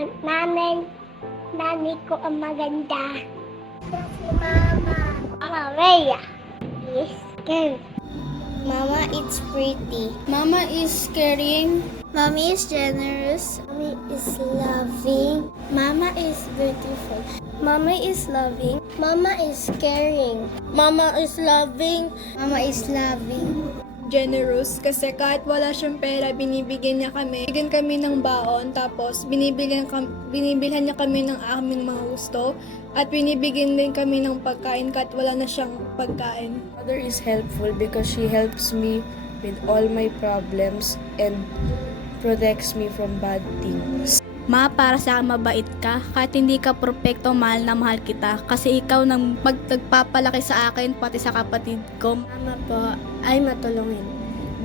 Nanay, nanay ko ang maganda. Si Mama. Mama Rhea is good. Mama is pretty. Mama is caring. Mommy is generous. Mommy is loving. Mama is beautiful. Mama is loving. Mama is caring. Mama is loving. Mama is loving. Generous kasi kahit wala siyang pera, binibigyan niya kami. Bigyan kami ng baon, tapos binibilhan niya kami ng aming mga gusto. At binibigyan din kami ng pagkain kahit wala na siyang pagkain. Mother is helpful because she helps me with all my problems and protects me from bad things. Ma, para sa akin mabait ka. Kahit hindi ka perfecto, mahal na mahal kita. Kasi ikaw nang magpapalaki sa akin, pati sa kapatid ko. Mama po ay matulungin.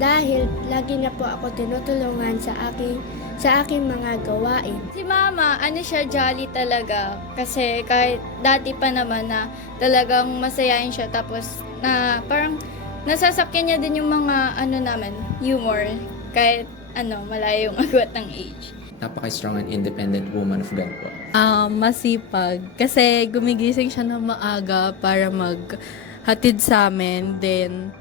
Dahil lagi na po ako tinutulungan sa aking mga gawain. Si Mama, siya, jolly talaga. Kasi kahit dati pa naman na talagang masayahin siya. Tapos na parang nasasakyan niya din yung mga namin, humor. Kahit malayo yung agwat ng age. Napaka-strong and independent woman of God po. Masipag. Kasi gumigising siya ng maaga para maghatid sa amin. Then,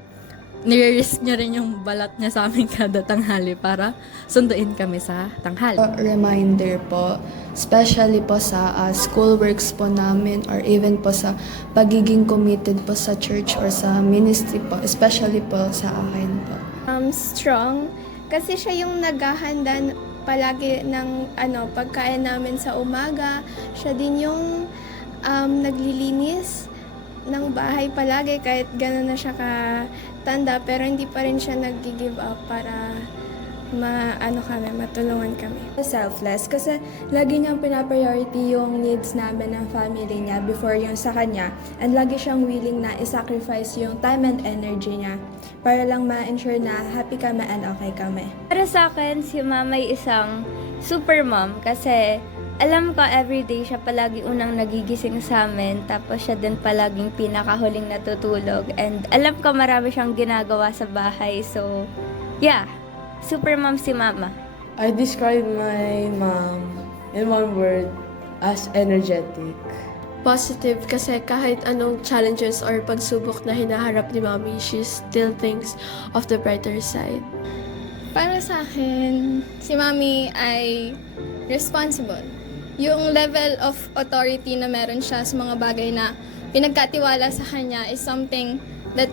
nire-risk niya rin yung balat niya sa amin kada tanghali para sunduin kami sa tanghali. Reminder po, especially po sa school works po namin or even po sa pagiging committed po sa church or sa ministry po, especially po sa akin po. Strong. Kasi siya yung naghahanda palagi ng pagkain namin sa umaga. Siya din yung naglilinis ng bahay palagi kahit gano'n na siya katanda, pero hindi pa rin siya nag-give up para matulungan kami. Selfless kasi lagi niyang pinapriority yung needs namin ng family niya before yung sa kanya, and lagi siyang willing na i-sacrifice yung time and energy niya para lang ma-ensure na happy kami and okay kami. Para sa akin, si Mama ay isang super mom kasi alam ko everyday siya palagi unang nagigising sa amin, tapos siya din palaging pinakahuling natutulog, and alam ko marami siyang ginagawa sa bahay. So, yeah, super mom si Mama. I describe my mom in one word as energetic. Positive kasi kahit anong challenges or pagsubok na hinaharap ni Mommy, she still thinks of the brighter side. Para sa akin, si Mami ay responsible. Yung level of authority na meron siya sa mga bagay na pinagkatiwala sa kanya is something that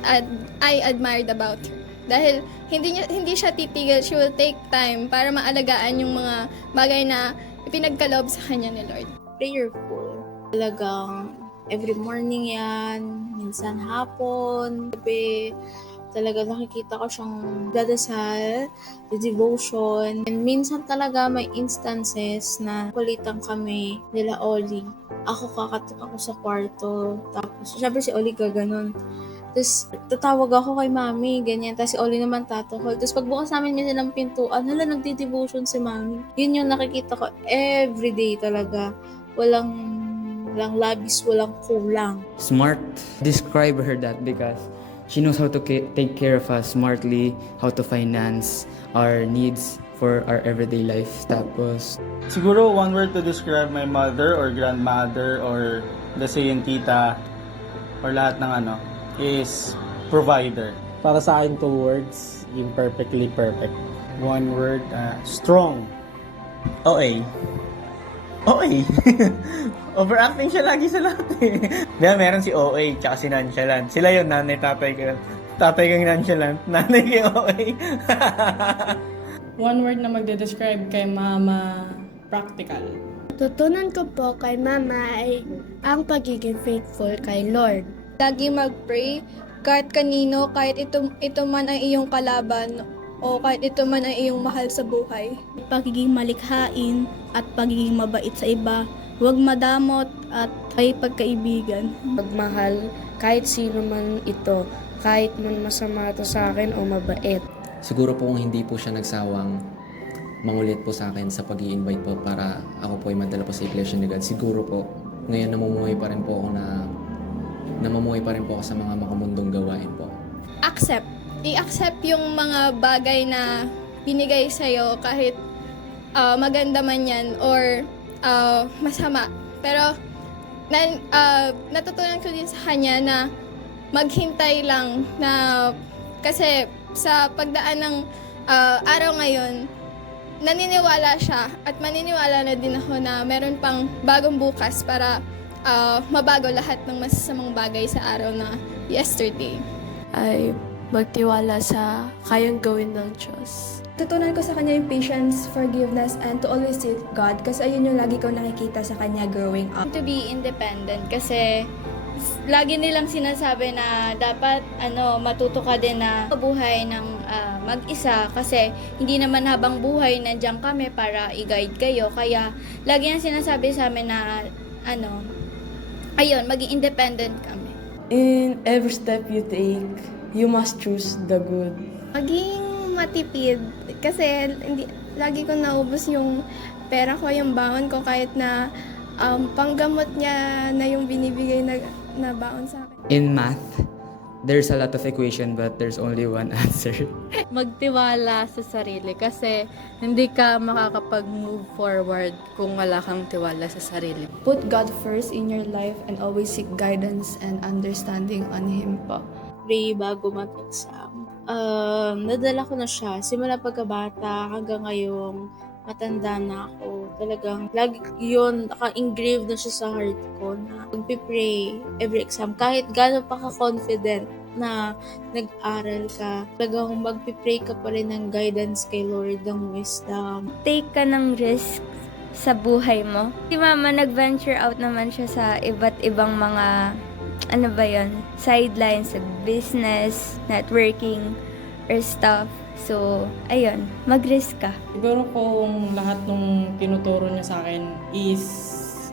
I admired about her. Dahil hindi siya titigil, she will take time para maalagaan yung mga bagay na ipinagkaloob sa kanya ni Lord. Prayerful. Talagang every morning yan, minsan hapon, gabi, talaga nakikita ko siyang dadasal, the devotion. And minsan talaga may instances na kulitan kami nila Oli. Ako kakatok ako sa kwarto. Tapos, syempre si Oli gaganon. Tapos, tatawag ako kay Mami, ganyan. Tapos si Oli naman tatokol. Tapos pagbukas namin minsan ng pintuan, nagdi-devotion si Mami. Yun yung nakikita ko everyday talaga. Walang labis, walang kulang. Smart. Describe her that because she knows how to take care of us smartly, how to finance our needs for our everyday life. Tapos, siguro one word to describe my mother or grandmother or let's say yung tita or lahat ng is provider. Para sa akin, 2 words, yung perfectly perfect. One word, strong. OA. OA. Overacting siya lagi sa lahat eh. Diba, meron si OA tsaka si nonchalant. Sila yun, nanay, tatay ko. Tatay kong nonchalant, nanay kay OA. One word na magde-describe kay Mama, practical. Tutunan ko po kay Mama ay ang pagiging faithful kay Lord. Lagi mag-pray kahit kanino, kahit ito man ay iyong kalaban o kahit ito man ay iyong mahal sa buhay. Pagiging malikhain at pagiging mabait sa iba. Huwag madamot at ay pagkaibigan. Pagmahal kahit sino man ito, kahit man masama ito sa akin o mabait. Siguro po kung hindi po siya nagsawang mangulit po sa akin sa pag-i-invite po para ako po ay madala po sa Iglesia ni God. Siguro po, ngayon namumuhay pa rin po ako sa mga makamundong gawain po. Accept. I-accept yung mga bagay na binigay sa'yo kahit maganda man yan or masama. Pero natutunan ko din sa kanya na maghintay lang na kasi sa pagdaan ng araw ngayon, naniniwala siya at maniniwala na din ako na meron pang bagong bukas para mabago lahat ng masasamang bagay sa araw na yesterday. Ay magtiwala sa kayang gawin ng Diyos. Tutunan ko sa kanya yung patience, forgiveness, and to always seek God kasi ayun yung lagi ko nakikita sa kanya growing up. To be independent kasi lagi nilang sinasabi na dapat matuto ka din na buhay ng mag-isa kasi hindi naman habang buhay nandiyan kami para i-guide kayo. Kaya lagi nang sinasabi sa amin na maging independent kami. In every step you take, you must choose the good. Maging matipid kasi lagi ko naubos yung pera ko, yung baon ko kahit na panggamot niya na yung binibigay na baon sa akin. In math, there's a lot of equation but there's only one answer. Magtiwala sa sarili kasi hindi ka makakapag-move forward kung wala kang tiwala sa sarili. Put God first in your life and always seek guidance and understanding on Him po. Pray bago mag-exam. Nadala ko na siya simula pagkabata hanggang ngayong matanda na ako. Talagang lagi yun, naka-engrave na siya sa heart ko na magpipray every exam. Kahit gano'n pa ka-confident na nag-aral ka, talagang magpipray ka pa rin ng guidance kay Lord, ng wisdom. Take ka ng risk sa buhay mo. Si Mama nag-venture out naman siya sa iba't ibang mga sidelines, business, networking, or stuff. So, ayun, mag-risk ka. Siguro kung lahat ng tinuturo niya sa akin is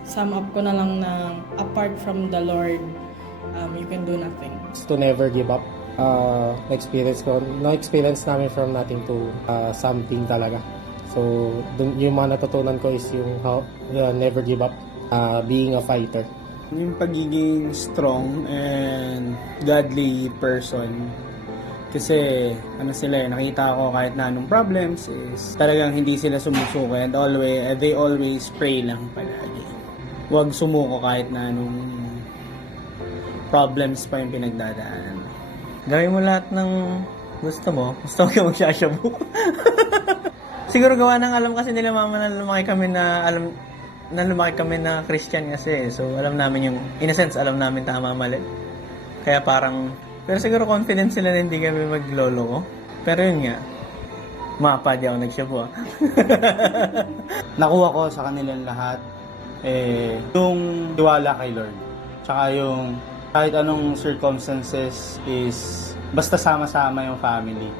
sum up ko na lang na apart from the Lord, you can do nothing. To never give up. Na-experience namin from nothing to something talaga. So, yung mga natutunan ko is yung how never give up, being a fighter. Yung pagiging strong and godly person. Kasi nakita ko kahit na anong problems is talagang hindi sila sumusuko and they always pray lang palagi. Huwag sumuko kahit na anong problems pa yung pinagdadaanan. Gawin mo lahat ng gusto mo. Gusto mo magsasyabu. Siguro gawa ng alam kasi nila mama na lumaki kami na Christian kasi. So alam namin in a sense, alam namin tama mali. Kaya pero siguro confident sila na hindi kami maglolo ko. Pero yun nga, di ako nagsyabu. Nakuha ko sa kanilang lahat yung tiwala kay Lord. Tsaka yung kahit anong circumstances is basta sama-sama yung family.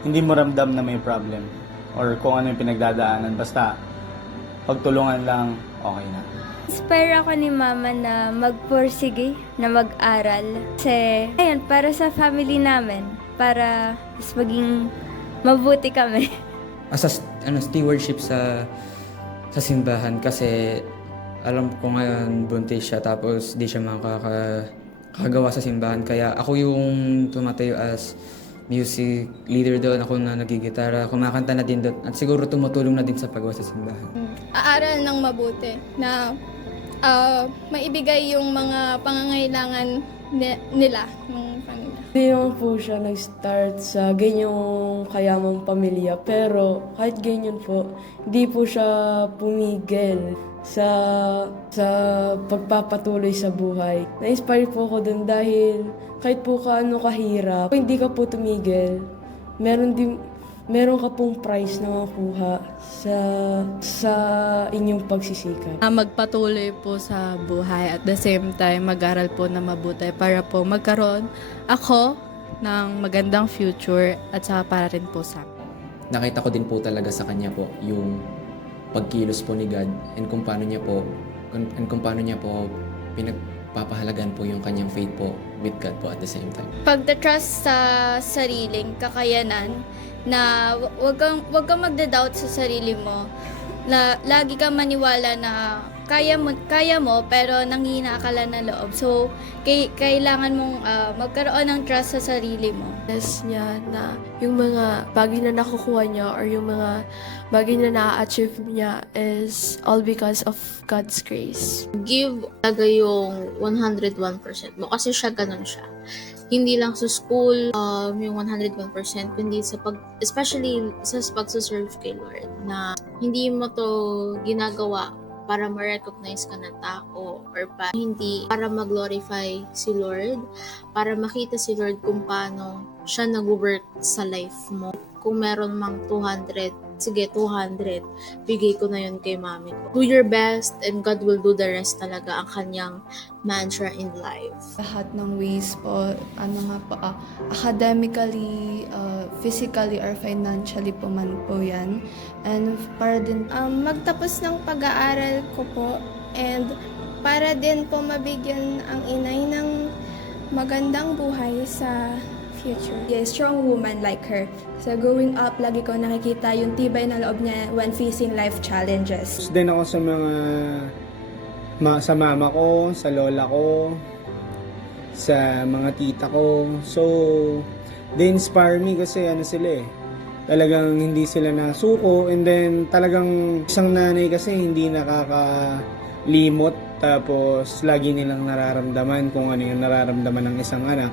Hindi mo ramdam na may problem or kung ano yung pinagdadaanan. Basta pagtulungan lang, okay na. Inspire ako ni Mama na magpursige, na mag-aral. Kasi, para sa family namin, para mas maging mabuti kami. As stewardship sa simbahan kasi alam ko ngayon buntis siya tapos di siya makakagawa sa simbahan. Kaya ako yung tumatayo as music leader doon, ako na nagigitara, kumakanta na din doon at siguro tumutulong na din sa paggawa sa simbahan. Aaral ng mabuti na maibigay yung mga pangangailangan nila ng pamilya. Hindi naman po siya nag-start sa ganyang kayamang pamilya pero kahit ganyan po, hindi po siya pumigil sa pagpapatuloy sa buhay. Na-inspire po ako dun dahil kahit po kaano kahirap, hindi ka po tumigil. Meron ka pong prize na makuha sa inyong pagsisikap. Magpatuloy po sa buhay at the same time mag-aral po na mabuti para po magkaroon ako ng magandang future at saka para rin po sa akin. Nakita ko din po talaga sa kanya po yung pagkilos po ni God and kung paano niya po pinagpapahalagan po yung kanyang faith po with God po at the same time. Pagda-trust sa sariling kakayanan na wag kang magda-doubt sa sarili mo, na lagi kang maniwala na kaya mo pero nanghihina ka lang ng loob. So, kailangan mong magkaroon ng trust sa sarili mo. Niya na yung mga bagay na nakukuha niya or yung mga bagay na na-achieve niya is all because of God's grace. Give talaga yung 101% mo kasi siya ganun siya. Hindi lang sa school, yung 101%, kundi especially sa pagsuserve kay Lord, na hindi mo to ginagawa para ma-recognize ka ng tao or hindi para mag-glorify si Lord, para makita si Lord kung paano siya nag-work sa life mo. Kung meron mang 200, sige 200, bigay ko na yun kay mami ko. Do your best and God will do the rest talaga ang kanyang mantra in life. Lahat ng ways po, academically, physically, or financially po man po yan. And para din, Magtapos ng pag-aaral ko po and para din po mabigyan ang inay ng magandang buhay sa future. A strong woman like her. So growing up, lagi ko nakikita yung tibay na loob niya when facing life challenges. Din ako sa sa mama ko, sa lola ko, sa mga tita ko. So, they inspire me kasi sila eh. Talagang hindi sila nasuko, and then talagang isang nanay kasi hindi nakakalimot, tapos lagi nilang nararamdaman kung ano yung nararamdaman ng isang anak.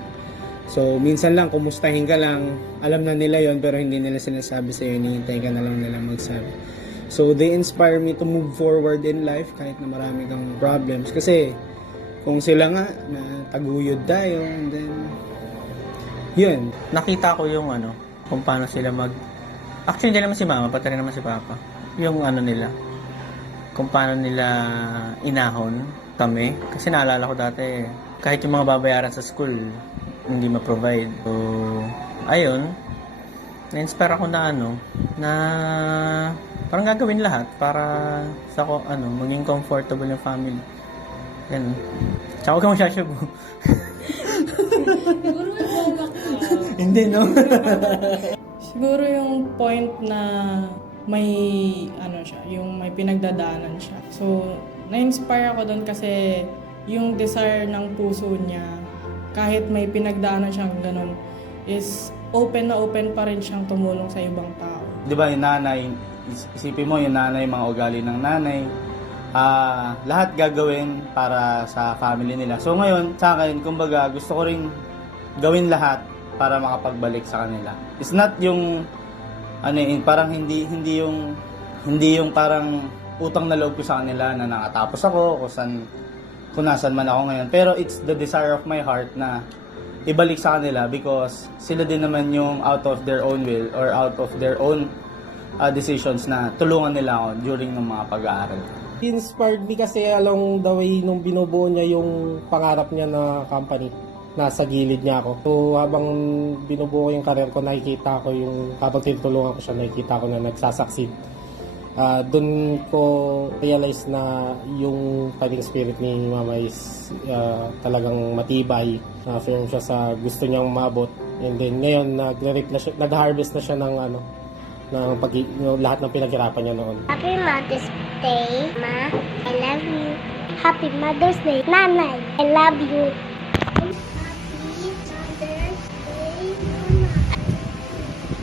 So, minsan lang, kumustahin ka lang, alam na nila yon pero hindi nila sinasabi sa'yo, hinihintay ka na lang nila magsabi. So, they inspire me to move forward in life kahit na marami kang problems. Kasi, kung sila nga, na taguyod tayo, and then, yun. Nakita ko yung kung paano sila actually, hindi naman si mama, pati rin naman si papa. Yung nila, kung paano nila inahon kami. Kasi naalala ko dati, kahit yung mga babayaran sa school, hindi ma-provide. So, ayun, na-inspire ako na na parang gagawin lahat para sa maging comfortable yung family. Yan. Tsaka huwag kang masyasyabu. Hindi, no? Siguro yung point na may yung may pinagdadaanan siya. So, na-inspire ako doon kasi yung desire ng puso niya, kahit may pinagdaanan siyang ganun, is open na open pa rin siyang tumulong sa ibang tao. Di ba yung nanay, isipin mo yung nanay, mga ugali ng nanay, lahat gagawin para sa family nila. So ngayon, sa akin, kumbaga, gusto ko rin gawin lahat para makapagbalik sa kanila. It's not yung, parang hindi yung parang utang na loob ko sa kanila na nakatapos ako, kung nasan man ako ngayon. Pero it's the desire of my heart na ibalik sa kanila because sila din naman yung out of their own will or out of their own decisions na tulungan nila ako during ng mga pag-aaral. Inspired me kasi along the way nung binubuo niya yung pangarap niya na company. Nasa gilid niya ako. So habang binubuo yung career ko, nakikita ko habang tinutulungan ko siya, nakikita ko na nagsasucceed. Doon ko realize na yung fighting spirit ni Mama is talagang matibay. Firm siya sa gusto niyang maabot. And then ngayon nag-harvest na siya ng lahat ng pinaghirapan niya noon. Happy Mother's Day, Ma. I love you. Happy Mother's Day, Nanay. I love you.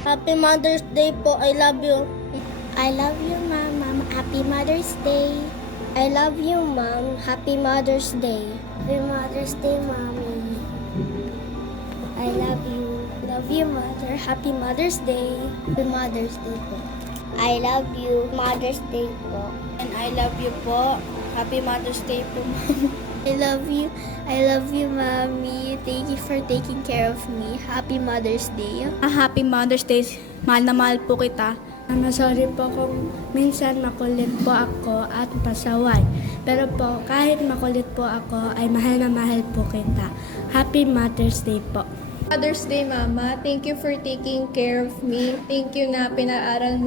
Happy Mother's Day po. I love you. I love you, Mama. Happy Mother's Day. I love you, Mom. Happy Mother's Day. Happy Mother's Day, Mommy. I love you. Love you, Mother. Happy Mother's Day. Happy Mother's Day po. I love you. Mother's Day po. And I love you po. Happy Mother's Day po. I love you. I love you, Mommy. Thank you for taking care of me. Happy Mother's Day. Happy Mother's Day. Mahal na mahal po kita. Sorry po kung minsan makulit po ako at pasaway. Pero po, kahit makulit po ako, ay mahal na mahal po kita. Happy Mother's Day po. Mother's Day, Mama. Thank you for taking care of me. Thank you na pinaaral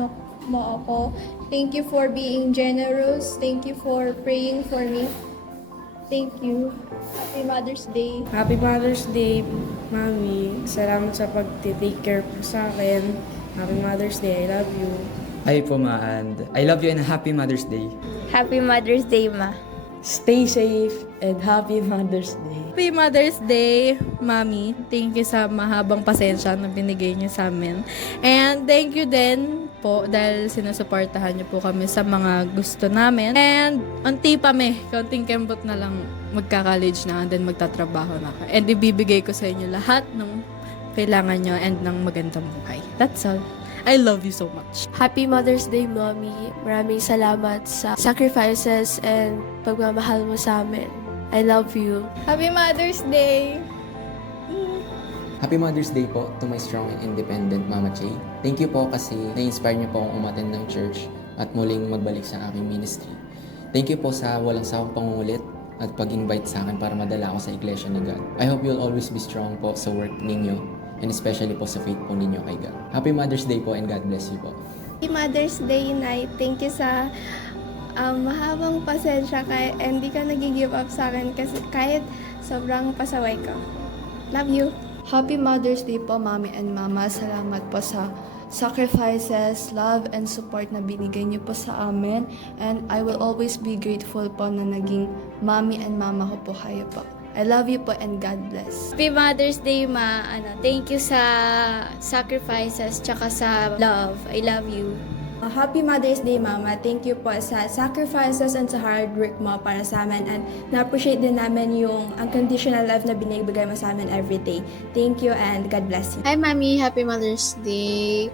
mo ako. Thank you for being generous. Thank you for praying for me. Thank you. Happy Mother's Day. Happy Mother's Day, Mami. Salamat sa pag-take care po sa akin. Happy Mother's Day. I love you. Hi po, Ma, and I love you and Happy Mother's Day. Happy Mother's Day, Ma. Stay safe and Happy Mother's Day. Happy Mother's Day, Mami. Thank you sa mahabang pasensya na binigay niyo sa amin. And thank you din po dahil sinusuportahan niyo po kami sa mga gusto namin. And unti pa kaunting kembot na lang magka-college na and then magtatrabaho na ako. And ibibigay ko sa inyo lahat ng kailangan niyo and ng magandang buhay. That's all. I love you so much. Happy Mother's Day, Mommy. Maraming salamat sa sacrifices and pagmamahal mo sa amin. I love you. Happy Mother's Day! Happy Mother's Day po to my strong and independent Mama Che. Thank you po kasi na-inspire niyo po akong umattend ng church at muling magbalik sa aking ministry. Thank you po sa walang sawang pangungulit at pag-invite sa akin para madala ako sa Iglesia ni God. I hope you'll always be strong po sa work ninyo and especially po sa faith po ninyo kay God. Happy Mother's Day po and God bless you po. Happy Mother's Day, Nay. Thank you sa mahabang pasensya and di ka nag-give up sa akin kasi kahit sobrang pasaway ka. Love you. Happy Mother's Day po, Mami and Mama. Salamat po sa sacrifices, love, and support na binigay niyo po sa amin. And I will always be grateful po na naging Mami and Mama ko po kayo po. I love you po and God bless. Happy Mother's Day, Ma. Thank you sa sacrifices tsaka sa love. I love you. Happy Mother's Day, Mama. Thank you po sa sacrifices and sa hard work mo para sa amin. And na-appreciate din namin yung unconditional love na binibigay mo sa amin every day. Thank you and God bless you. Hi, Mami. Happy Mother's Day.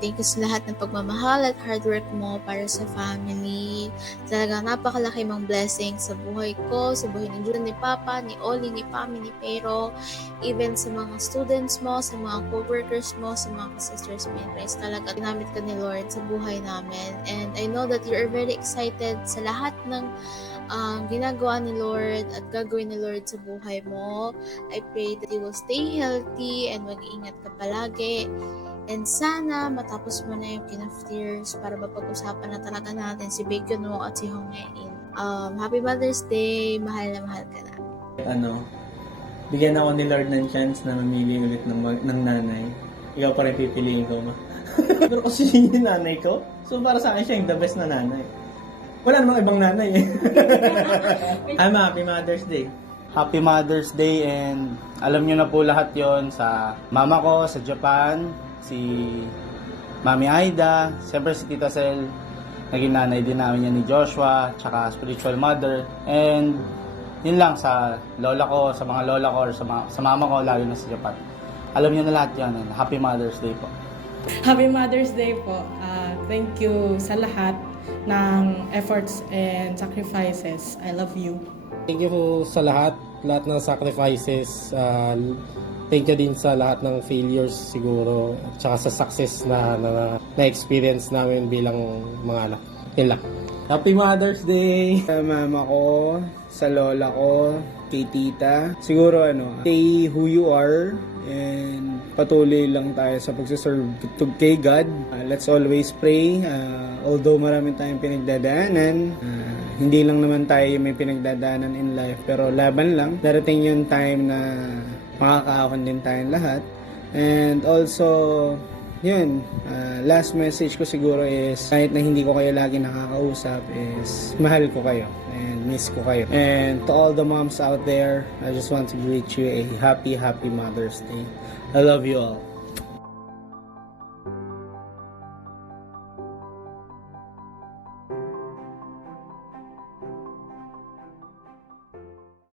Thank you sa lahat ng pagmamahal at hard work mo para sa family. Talagang napakalaki mong blessing sa buhay ko, sa buhay ni Judah, ni Papa, ni Oli, ni Pami, ni Pero, even sa mga students mo, sa mga co-workers mo, sa mga sisters mo in Christ. Talaga ginamit ka ni Lord sa buhay namin. And I know that you are very excited sa lahat ng ginagawa ni Lord at gagawin ni Lord sa buhay mo. I pray that you will stay healthy and mag-iingat ka palagi. And sana matapos mo na yung King of Tears para mapag-usapan na talaga natin si Bacon mo at si Hong Yain. Happy Mother's Day, mahal na mahal ka na. Bigyan ako ni Lord ng chance na mamili ulit ng nanay. Ikaw pa rin pipiliin ko, ma. Pero kasi yung nanay ko, so para sa akin siya yung the best na nanay. Wala namang ibang nanay eh. Happy Mother's Day. Happy Mother's Day and alam nyo na po lahat yon sa mama ko sa Japan, si Mami Aida, siyempre si Tita Sel, naging nanay din namin yan ni Joshua, tsaka spiritual mother, and yun lang sa lola ko, sa mga lola ko, or sa mama ko, lalo na sa Japan. Alam nyo na lahat yan, and Happy Mother's Day po. Happy Mother's Day po. Thank you sa lahat ng efforts and sacrifices. I love you. Thank you po sa lahat ng sacrifices. Thank you din sa lahat ng failures siguro at saka sa success na experience namin bilang mga anak. Yun lang. Happy Mother's Day sa mama ko, sa lola ko, kay tita. Siguro stay who you are and patuloy lang tayo sa pagsaserve kay God. Let's always pray. Although marami tayong pinagdadaanan, hindi lang naman tayo may pinagdadaanan in life, pero laban lang. Darating yung time na makakaahon din tayong lahat. And also, yun, last message ko siguro is, kahit na hindi ko kayo lagi nakakausap, is mahal ko kayo and miss ko kayo. And to all the moms out there, I just want to greet you a happy Mother's Day. I love you all.